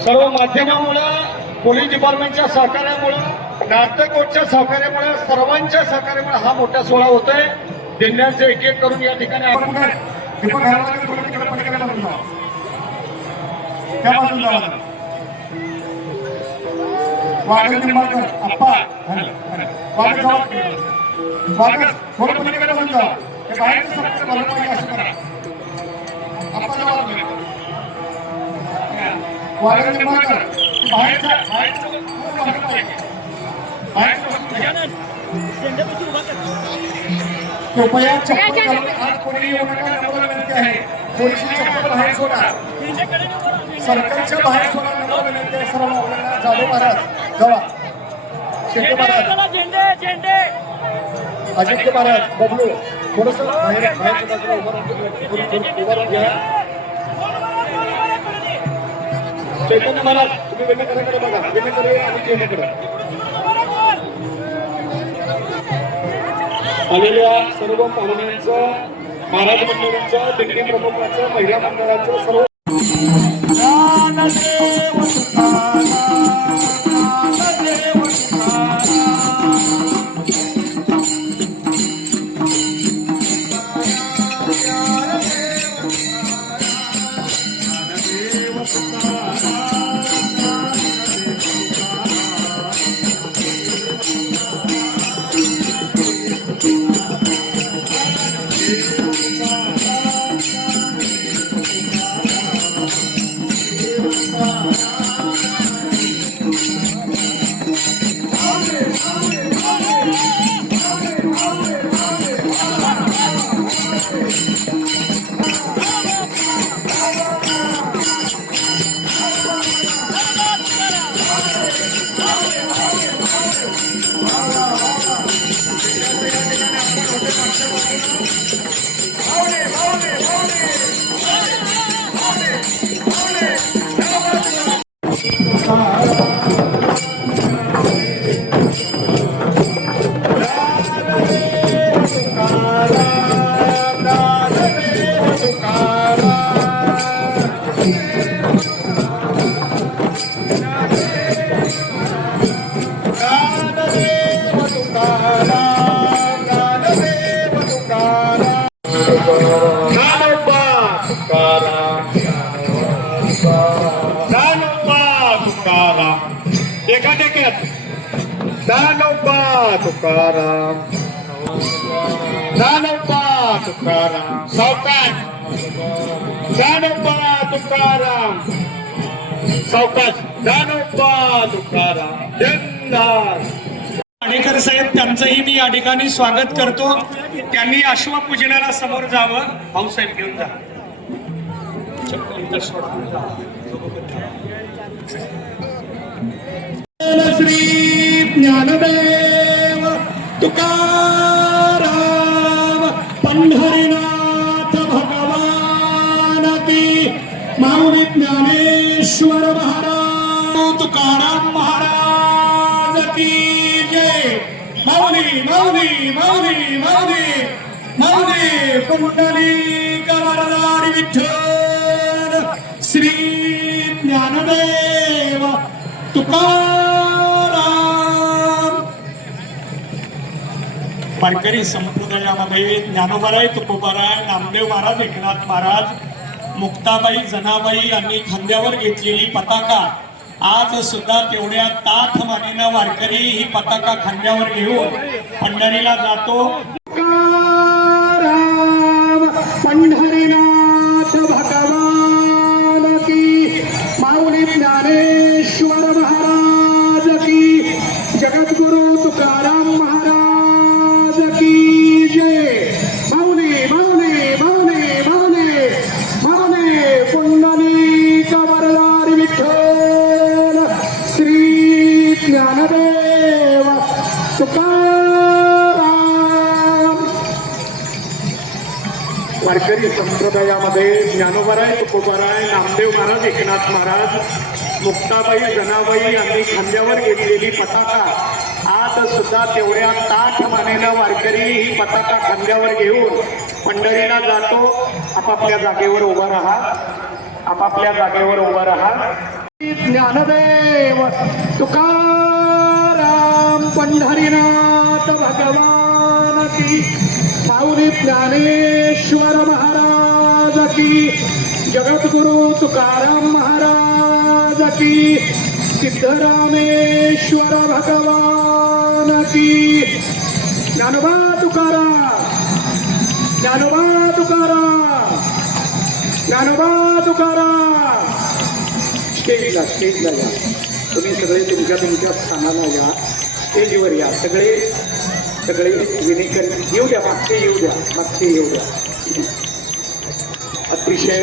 सर्व माध्यमामुळे पोलीस डिपार्टमेंटच्या सहकार्यामुळे नाट्यकोटच्या सहकार्यामुळे सर्वांच्या सहकार्यामुळे हा मोठा सोहळा होतोय। दिंड्यांचे एक एक करून या ठिकाणी कृपया चप्पल घालून आत कोणी येऊ नका, नम्र विनंती आहे। पोलिस चप्पल बाहेर सोडा, सरकारच्या बाहेर सोडा, नम्र विनंती आहे। सर्व आपल्याला जाधव महाराज जावा, शेट्टी महाराज, अजिंक्य महाराज, बबलू थोडस बाहेरच्या बाजूला उभं राहून घ्या। चैतन्य महाराज तुम्ही वेणेकरांकडे बघा, वेणेकरे आणि चैतन्यकडे आलेल्या सर्व पाहुण्यांचं, महाराज मंडळांचं, दिंडी प्रमुखांचं, महिला मंडळाचं सर्व दानोबा तुकाराम, दानोबा तुकाराम, सावकाश दानोबा तुकाराम, सावकाश दानोबा तुकाराम, जयंदार आणेकर साहेब त्यांचंही मी या ठिकाणी स्वागत करतो। त्यांनी अश्वपूजनाला समोर जावं। भाऊसाहेब घेऊन जा, श्री ज्ञानदेव तुकाराम पंढरीनाथ भगवान की, माऊली ज्ञानेश्वर महाराज तुकाराम महाराज की जय। माऊली माऊली माऊली माऊली माऊली पुंडलिक वरदारी विठ्ठल श्री ज्ञानदेव तुकाराम। वारकरी संप्रदायामध्ये ज्ञानोबाराय, तुकोबाराय, नामदेव महाराज, एकनाथ महाराज, मुक्ताबाई, जनाबाई यांनी खांद्यावर घेतलेली पताका आज सुद्धा तेवढ्या ताठ मानेनं वारकरी ही पताका खांद्यावर घेऊन पंढरीला जातो। तुकाराम पंढरीनाथ भगवान की, माऊली ज्ञानेश्वर महाराज की, जगद्गुरु तुकाराम महाराज की जय। माऊली माऊली माऊली माऊली माऊली पुंडलिक वरदारी विठ्ठल श्री ज्ञानदेव तुकाराम। वारकरी संप्रदायामध्ये ज्ञानोबाराय, तुकोबाराय, नामदेव महाराज, एकनाथ महाराज, मुक्ताबाई, जनाबाई यांनी खांद्यावर घेतलेली पताका आज सुद्धा तेवढ्या ताठ मानेनं वारकरी ही पताका खांद्यावर घेऊन पंढरीला जातो. आपापल्या जागेवर उभा राहा, आपापल्या जागेवर उभा राहा. ज्ञानदेव तुकाराम पंढरीनाथ भगवान की, माऊली ज्ञानेश्वर महाराज की, जगद्गुरु तुकाराम महाराज की, सिद्धरामेश्वर भगवान की. ज्ञानोबा तुकाराम, ज्ञानोबा तुकाराम, ज्ञानोबा तुकाराम. स्टेजला या, तुम्ही सगळे तुमच्या तुमच्या स्थानाला या, स्टेजवर या. सगळे सगळे विनेकरी येऊ द्या, मागचे येऊ द्या, मागचे येऊ द्या. अतिशय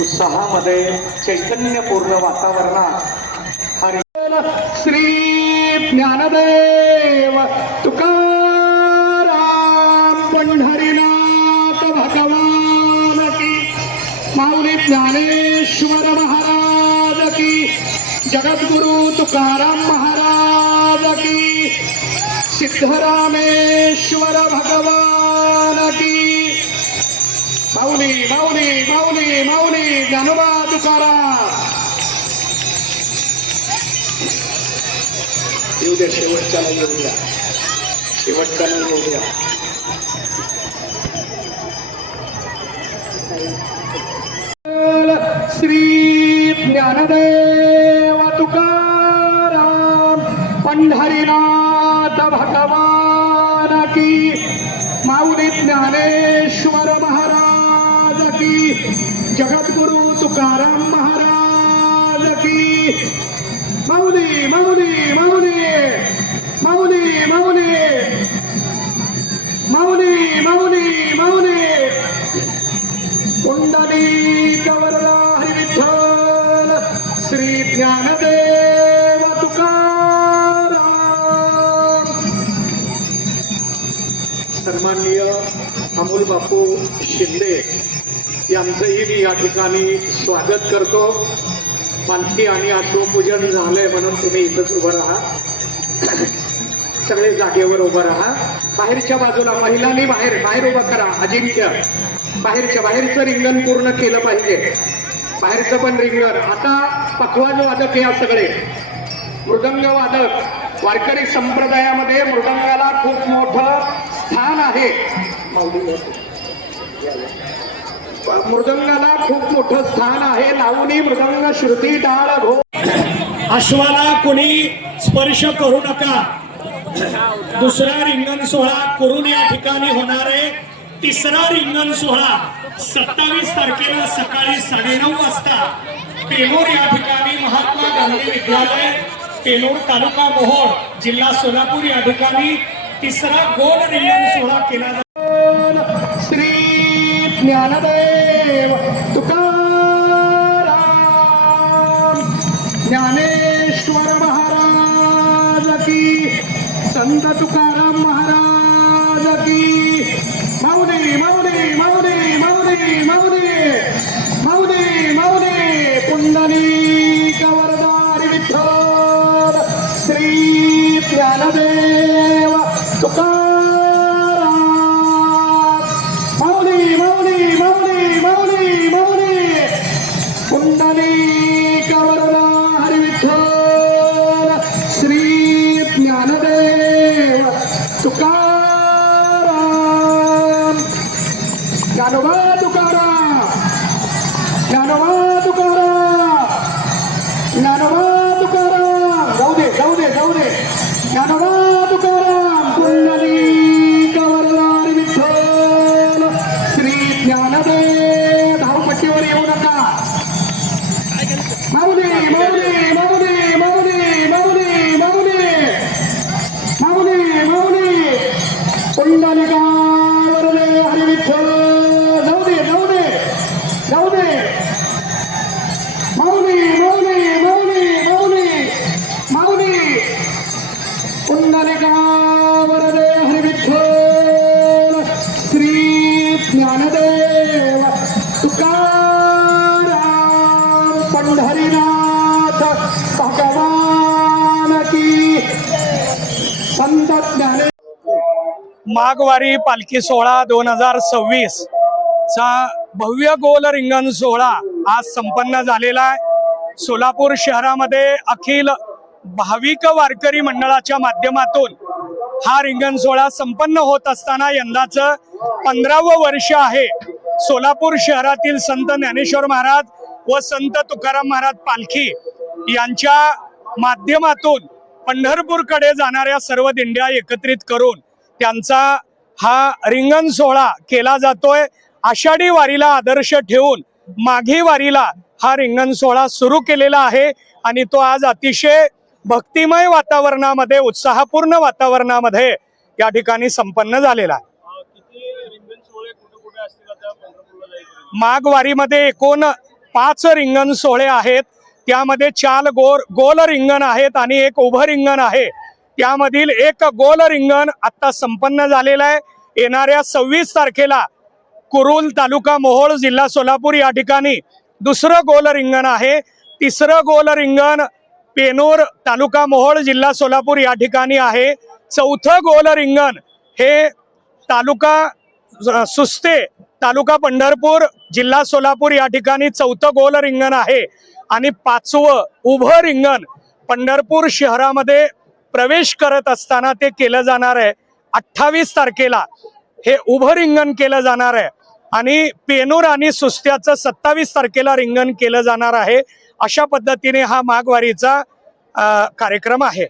उत्साहामध्ये चैतन्यपूर्ण वातावरणात श्री ज्ञानदेव तुकाराम पंढरीनाथ भगवान की, माऊली ज्ञानेश्वर महाराज की, जगद्गुरु तुकाराम महाराज की, सिद्धरामेश्वर भगवान की. माऊली माऊली माऊली माऊली ज्ञानोबा तुकाराम. येऊ द्या, शेवटच्याला येऊ द्या, शेवटच्याला येऊ द्या. श्री ज्ञानदेव तुकाराम पंढरीनाथ भगवान की, माऊली ज्ञानेश्वर महाराज की, जगद्गुरु तुकाराम महाराज की. माऊली माऊली माऊली माऊली माऊली माऊली माऊली माऊली. पुंडलिक वरदा हरी विठ्ठल. श्री ज्ञानदेव तुकाराम. सन्माननीय अमोल बापू शिंदे यांचंही मी या ठिकाणी स्वागत करतो. पालखी आणि अश्वपूजन झालंय म्हणून तुम्ही इथंच उभं राहा, सगळे जागेवर उभं राहा. बाहेरच्या बाजूला महिलांनी बाहेर उभं करा. अजिंक्य बाहेरचं रिंगण पूर्ण केलं पाहिजे, बाहेरचं पण रिंगण. आता पखवाज वादक या सगळे मृदंग वादक, वारकरी संप्रदायामध्ये मृदंगाला खूप मोठं स्थान आहे. मृदंगाला खूप मोठं स्थान आहे. लावणी मृदंग श्रुती टाळ घो. अश्वाला कोणी स्पर्श करू नका. दुसरा रिंगण सोहळा करून या ठिकाणी होणारे तिसरा रिंगण सोहळा 27 तारखेला सकाळी 9:30 वाजता पेनोर या ठिकाणी महात्मा गांधी विद्यालय, पेनोर तालुका मोहोळ, जिल्हा सोलापूर या ठिकाणी तिसरा गोल रिंगण सोहळा केला जातो. श्री ज्ञानदेव तुकाराम ज्ञानेश्वर महाराज की, संत तुकाराम महाराज की. माऊली माऊली माऊली माऊली माऊली माऊली माऊली. पुंडलिक वरदा हरी विठ्ठल. श्री ज्ञानदेव तुकाराम. माऊली माऊली माऊली माऊली माऊली. पुंडलिक वरदा हरी विठ्ठल. श्री ज्ञानदेव तुकाराम. ज्ञानोबा तुकाराम, ज्ञानोबा तुकाराम, ज्ञानोबा तुकाराम. जाऊ दे जाऊ दे जाऊ दे. ज्ञानोबा तुकाराम. पुंडलिक वरदा हरी विठ्ठल. श्री ज्ञानदेव. धावपट्टीवर येऊ नका. माऊली माऊली माऊली माऊली माऊली माऊली माऊली माऊली. पुंडलिका वरदे हरी विठ्ठल. जाऊ दे जाऊ दे जाऊ दे. माऊली माऊली माऊली माऊली माऊली. माघवारी पालखी सोहळा 2026 चा भव्य गोल रिंगण सोहळा आज संपन्न झालेला आहे। सोलापूर शहरामध्ये अखिल भाविक वारकरी मंडळाच्या माध्यमातून हा रिंगण सोहळा संपन्न होत असताना यंदाचं 15वं वर्ष आहे। सोलापूर शहरातील संत ज्ञानेश्वर महाराज व संत तुकाराम महाराज पालखी यांच्या माध्यमातून पंढरपूरकडे जाणाऱ्या सर्व दिंड्या एकत्रित करून त्यांचा हा रिंगण सोहळा केला जातोय। आषाढी वारीला आदर्श ठेवून माघी वारीला हा रिंगण सोहळा सुरू केलेला आहे आणि तो आज अतिशय भक्तिमय वातावरणामध्ये, उत्साहपूर्ण वातावरणामध्ये या ठिकाणी संपन्न झालेला आहे। माघ वारीमध्ये एकूण 5 रिंगण सोहळे आहेत। त्यामध्ये 4 गोल रिंगण आहेत आणि एक उभं रिंगण आहे। त्यामधील एक गोल रिंगण आता संपन्न झालेलं आहे। येणाऱ्या 26 तारखेला कुरुल तालुका मोहोळ जिल्हा सोलापूर या ठिकाणी दुसरं गोल रिंगण आहे। तिसरं गोल रिंगण पेनूर तालुका मोहोळ जिल्हा सोलापूर या ठिकाणी आहे। चौथं गोल रिंगण हे तालुका सुस्ते तालुका पंढरपूर जिल्हा सोलापूर या ठिकाणी चौथं गोल रिंगण आहे आणि 5वं उभं रिंगण पंढरपूर शहरामध्ये प्रवेश करत असताना ते केलं जाणार आहे। 28 तारखेला हे उभं रिंगण केलं जाणार आहे आणि पेनूर आणि सुस्त्याचं 27 तारखेला रिंगण केलं जाणार आहे। अशा पद्धतीने हा माघवारीचा कार्यक्रम आहे।